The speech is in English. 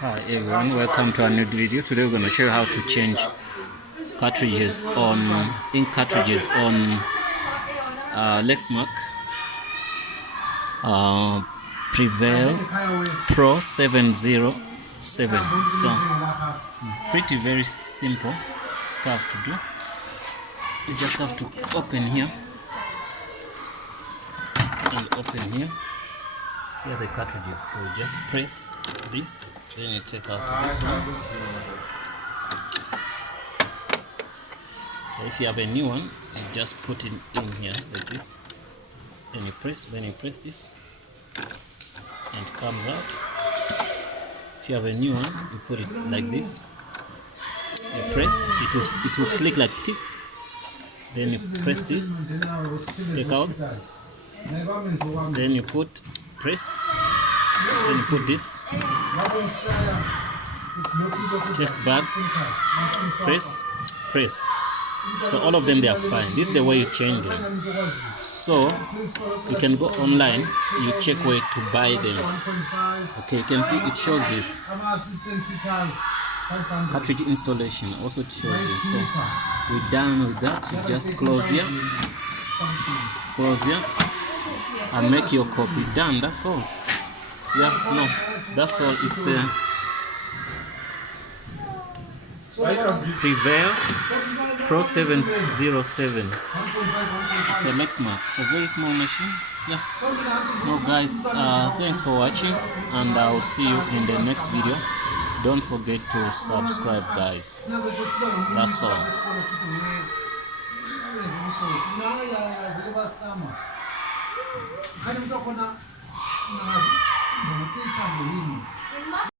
Hi everyone, welcome to a new video. Today we're going to show you how to change cartridges on ink cartridges on Lexmark Prevail pro707. So it's pretty very simple stuff to do. You just have to open here and open here. Here are the cartridges, so you just press this, then you take out this one. So if you have a new one, you just put it in here like this, then you press this and it comes out. If you have a new one, you put it like this, you press, it will click like tick, then you press this, take out, then you press, then you put this, take back, press. So all of them, they are fine. This is the way you change them. So you can go online, you check where to buy them. Okay, you can see it shows this cartridge installation, also it shows you. So we're done with that. You just close here, and make your copy. Done, that's all. Yeah, no, that's all. It's a prevail pro707. It's a Lexmark. It's a very small machine. Yeah. No guys, thanks for watching, and I'll see you in the next video. Don't forget to subscribe, guys. That's all.